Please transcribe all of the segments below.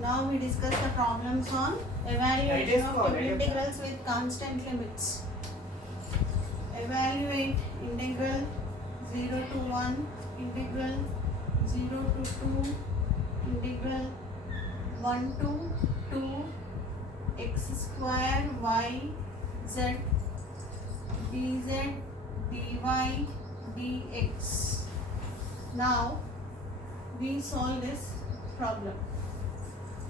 Now we discuss the problems on evaluation of triple integrals with constant limits. Evaluate integral 0 to 1, integral 0 to 2, integral 1 to 2 x square y z dz dy dx. Now we solve this problem.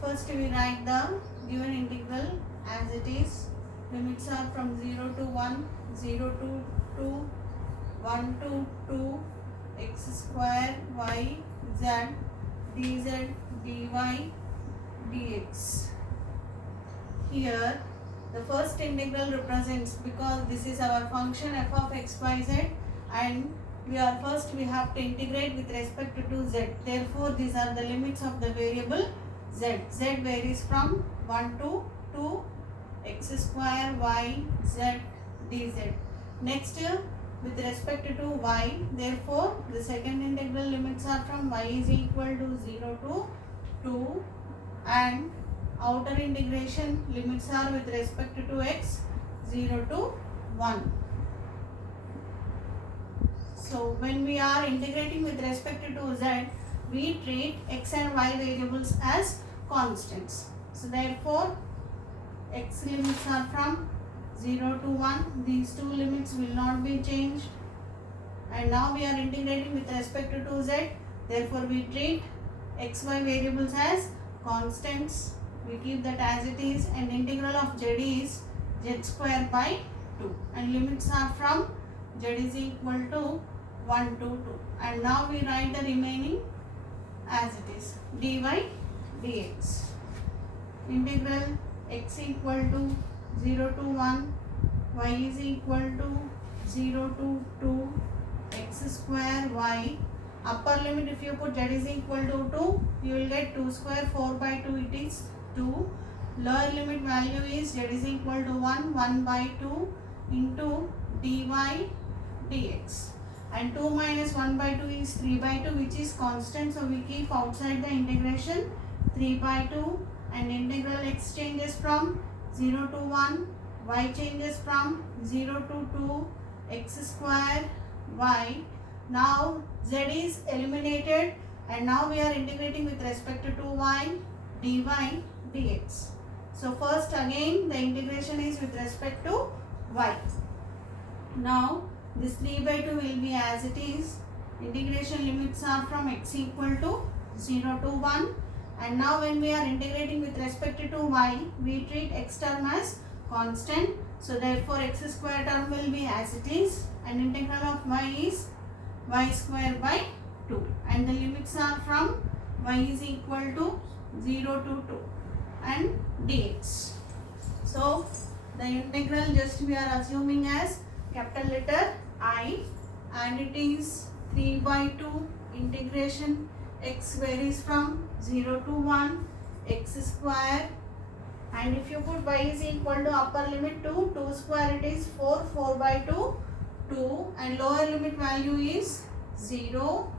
First we write the given integral as it is. Limits are from 0 to 1, 0 to 2, 1 to 2 x square y z dz dy dx. Here the first integral represents, because this is our function f of x y z, and we have to integrate with respect to z. Therefore these are the limits of the variable z. Z varies from 1 to 2 x square y z dz. Next, with respect to y, therefore the second integral limits are from y is equal to 0 to 2, and outer integration limits are with respect to x 0 to 1. So when we are integrating with respect to z, we treat x and y variables as constants. So therefore x limits are from 0 to 1. These two limits will not be changed. And now we are integrating with respect to z. Therefore we treat x, y variables as constants. We keep that as it is, and integral of z is z square by 2. And limits are from z is equal to 1 to 2. And now we write the remaining as it is. Dy dx. Integral x equal to 0 to 1, y is equal to 0 to 2 x square y. Upper limit, if you put z is equal to 2, you will get 2 square, 4 by 2 it is 2. Lower limit value is z is equal to 1, 1 by 2 into dy dx. And 2 minus 1 by 2 is 3 by 2, which is constant, so we keep outside the integration 3 by 2, and integral x changes from 0 to 1, y changes from 0 to 2 x square y. Now z is eliminated, and now we are integrating with respect to y dy dx. So first again the integration is with respect to y. Now this 3 by 2 will be as it is. Integration limits are from x equal to 0 to 1, and now when we are integrating with respect to y, we treat x term as constant. So therefore x square term will be as it is, and integral of y is y square by 2, and the limits are from y is equal to 0 to 2 and dx. So the integral just we are assuming as capital letter I, and it is 3 by 2 integration x varies from 0 to 1 x square, and if you put y is equal to upper limit 2, 2 square it is 4, 4 by 2 2, and lower limit value is 0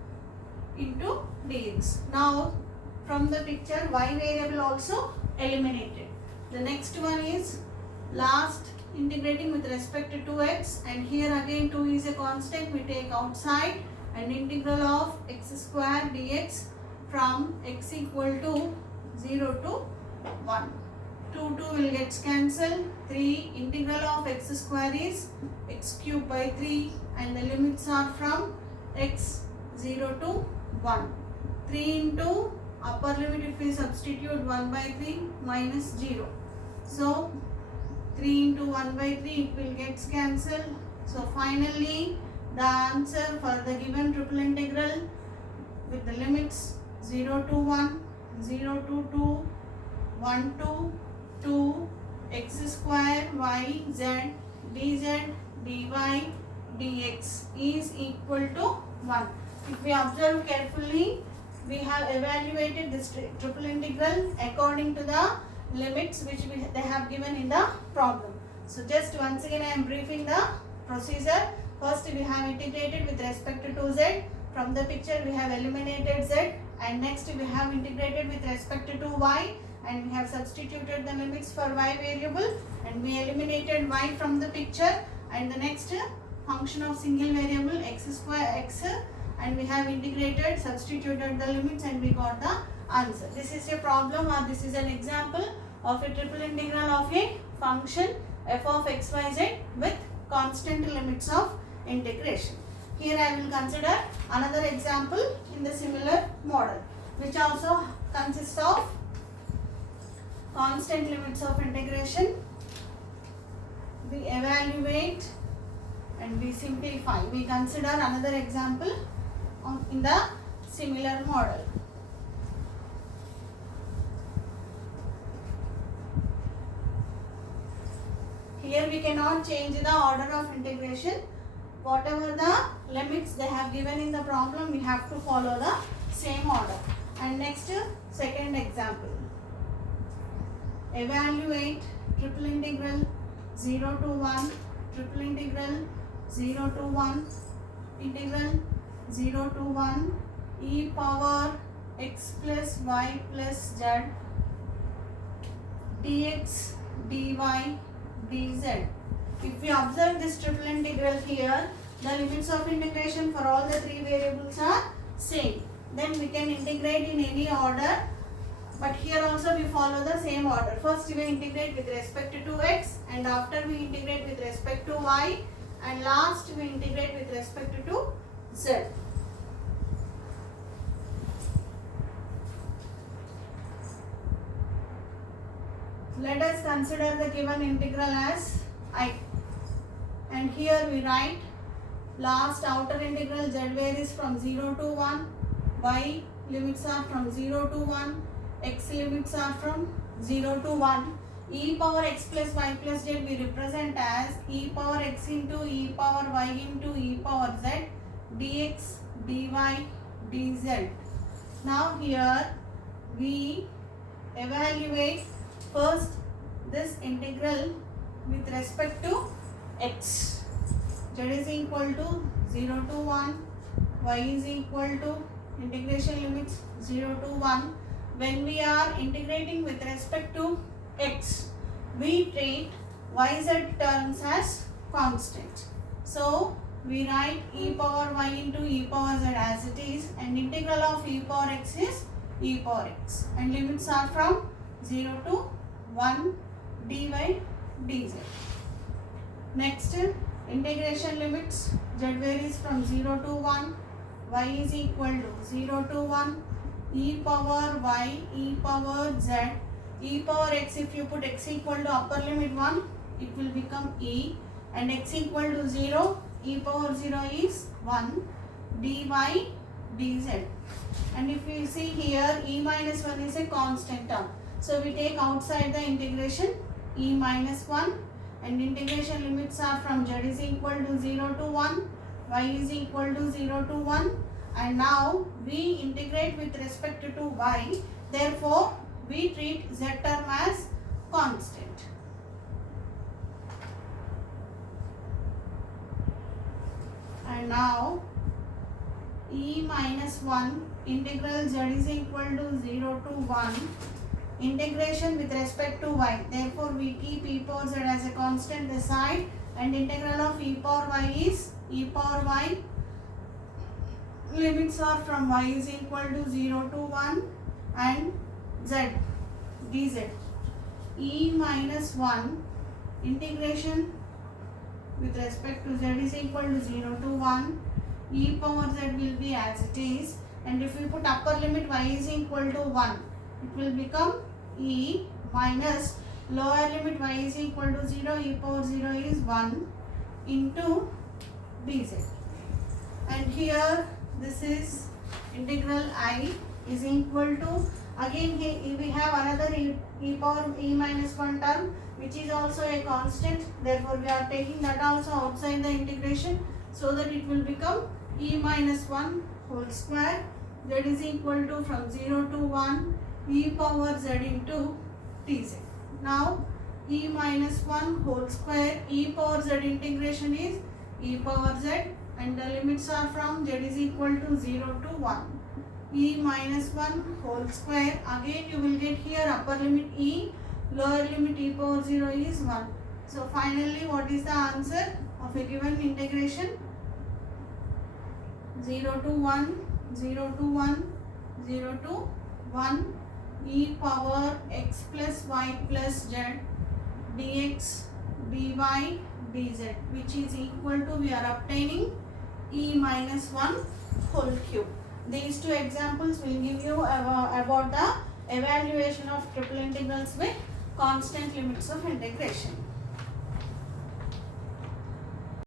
into dx. Now from the picture y variable also eliminated. The next one is last integrating with respect to x, and here again 2 is a constant, we take outside, and integral of x square dx from x equal to 0 to 1. 2 will get cancelled. 3 integral of x square is x cube by 3, and the limits are from x 0 to 1. 3 into upper limit, if we substitute 1 by 3 minus 0. So 3 into 1 by 3 it will get cancelled. So finally the answer for the given triple integral with the limits 0 to 1, 0 to 2, 1 to 2 x square y z dz dy dx is equal to 1. If we observe carefully, we have evaluated this triple integral according to the limits which they have given in the problem. So just once again I am briefing the procedure. First we have integrated with respect to z. From the picture we have eliminated z, and next we have integrated with respect to y, and we have substituted the limits for y variable, and we eliminated y from the picture, and the next function of single variable x square x, and we have integrated, substituted the limits, and we got the answer. This is a problem, or this is an example of a triple integral of a function f of xyz with constant limits of integration. Here I will consider another example in the similar model, which also consists of constant limits of integration. We evaluate and we simplify. We consider another example in the similar model. Here we cannot change the order of integration. Whatever the limits they have given in the problem, we have to follow the same order. And next, second example. Evaluate triple integral 0 to 1, triple integral 0 to 1, integral 0 to 1, e power x plus y plus z dx dy dz. If we observe this triple integral here, the limits of integration for all the three variables are same. Then we can integrate in any order, but here also we follow the same order. First we integrate with respect to x, and after we integrate with respect to y, and last we integrate with respect to z. Let us consider the given integral as I, and here we write last outer integral z varies from 0 to 1, y limits are from 0 to 1, x limits are from 0 to 1, e power x plus y plus z we represent as e power x into e power y into e power z dx dy dz. Now here we evaluate first this integral with respect to x. Z is equal to 0 to 1, y is equal to integration limits 0 to 1. When we are integrating with respect to x, we treat yz terms as constant. So we write e power y into e power z as it is, and integral of e power x is e power x, and limits are from 0 to 1 dy dz. Next, integration limits, z varies from 0 to 1, y is equal to 0 to 1, e power y, e power z, e power x, if you put x equal to upper limit 1, it will become e, and x equal to 0, e power 0 is 1, dy dz. And if you see here, e minus 1 is a constant term. So we take outside the integration e minus 1, and integration limits are from z is equal to 0 to 1, y is equal to 0 to 1, and now we integrate with respect to y. Therefore, we treat z term as constant. And now e minus 1 integral z is equal to 0 to 1, integration with respect to y. Therefore, we keep e power z as a constant this side, and integral of e power y is e power y. Limits are from y is equal to 0 to 1 and z dz. E minus 1 integration with respect to z is equal to 0 to 1. E power z will be as it is, and if we put upper limit y is equal to 1, it will become e minus lower limit y is equal to 0, e power 0 is 1 into dz. And here this is integral I is equal to, again here we have another e power e minus 1 term which is also a constant. Therefore, we are taking that also outside the integration, so that it will become e minus 1 whole square. Z is equal to from 0 to 1 e power z into dz. Now e minus 1 whole square, e power z integration is e power z, and the limits are from z is equal to 0 to 1. e minus 1 whole square. Again you will get here upper limit e, lower limit e power 0 is 1. So finally what is the answer of a given integration? 0 to 1, 0 to 1, 0 to 1 e power x plus y plus z dx dy dz, which is equal to, we are obtaining e minus 1 whole cube. These two examples will give you about the evaluation of triple integrals with constant limits of integration.